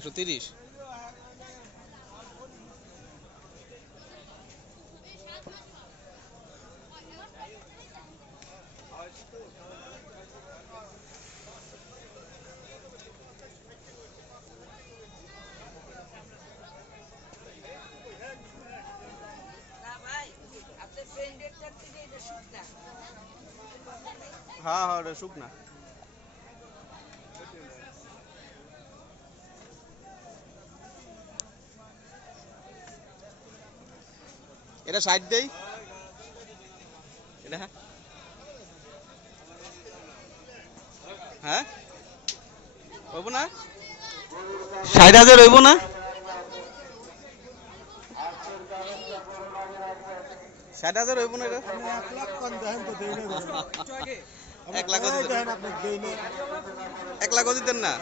130। হ্যাঁ হ্যাঁ ওটা শুকনা। এটা 60 দেই। এটা হ্যাঁ হইব না, 60,000 হইব না? 60,000 হইব না এটা? 1 লাখ দিতেন না?